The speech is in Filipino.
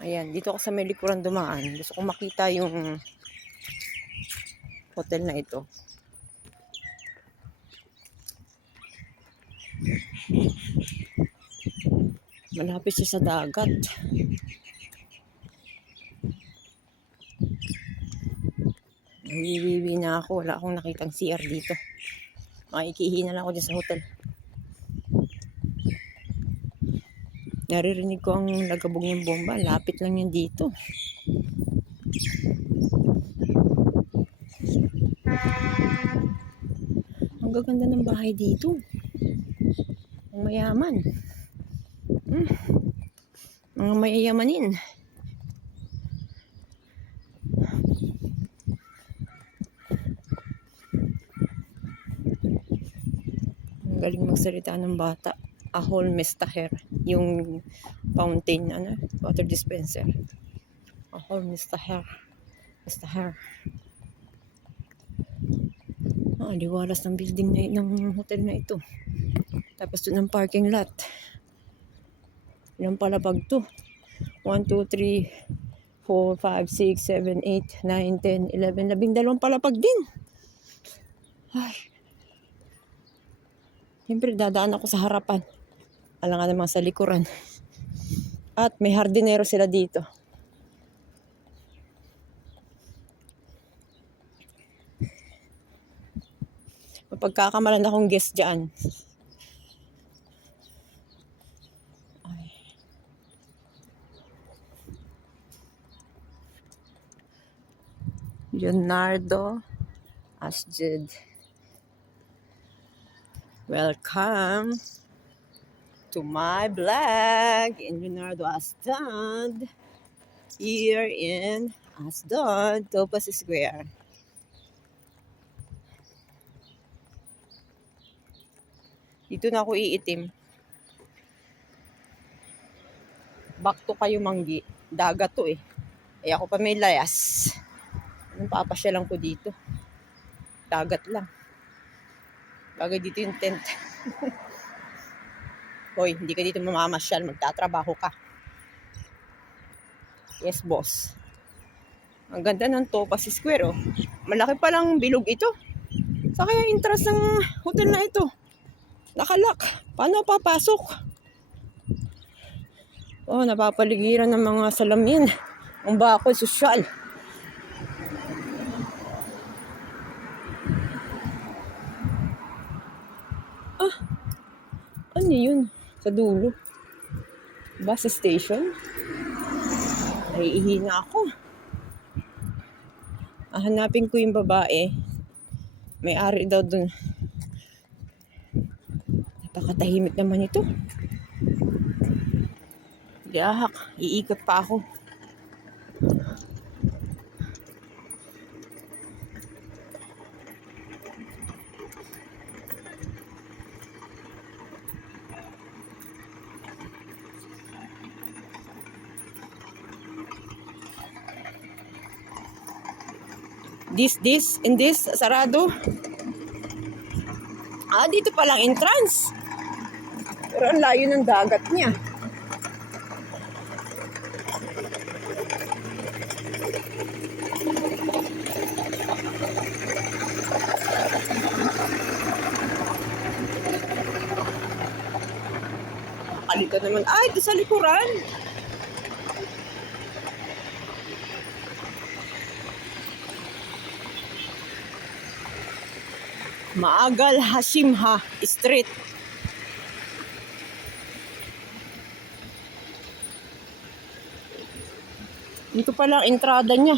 Ayan, dito ako sa may likuran dumaan. Gusto kong makita yung hotel na ito. Malapit siya sa dagat. Nawiwiwi na ako. Wala akong nakitang CR dito. Makikihi na lang ako dyan sa hotel. Naririnig ko ang lagabog ng bomba. Lapit lang yun dito. Ang gaganda ng bahay dito. Ang mayaman. Mga mayayamanin. Ang galing magsalita ng bata. Ahol Mestaher. Yung fountain, water dispenser. Ahol Mestaher. Mestaher. Liwalas ng building ng hotel na ito. Tapos doon ang parking lot. Ilang palapag to? 1, 2, 3, 4, 5, 6, 7, 8, 9, 10, 11, 12 palapag din. Ay. Siyempre dadaan ako sa harapan. Alam nga naman sa likuran. At may hardinero sila dito. Mapagkakamalan akong guest dyan. Ay. Leonardo Asjed. Welcome to my vlog in Leonardo Asjed here in Asdod, Topaz Square. Dito na ako iitim. Back to Kayumanggi. Dagat to eh. Eh ako pa may layas. Anong papasya lang ko dito? Dagat lang. Bagay dito yung tent. Hoy, hindi ka dito mamamasyal. Magtatrabaho ka. Yes, boss. Ang ganda ng Topaz Square, oh. Malaki palang bilog ito. Sa kaya interest ng hotel na ito? Nakalak. Paano papasok? Oh, napapaligiran ng mga salamin. Ang bakod, sosyal. Ano yun? Sa dulo. Bus station? Naiihi na ako. Hanapin ko yung babae. May-ari daw dun. Napakatahimik naman ito. Diyahak, iikot pa ako. This, sarado. Dito palang entrance. Pero ang layo ng dagat niya. Dito naman. Ito sa likuran. Maagal Hashimha Street. Dito palang entrada niya.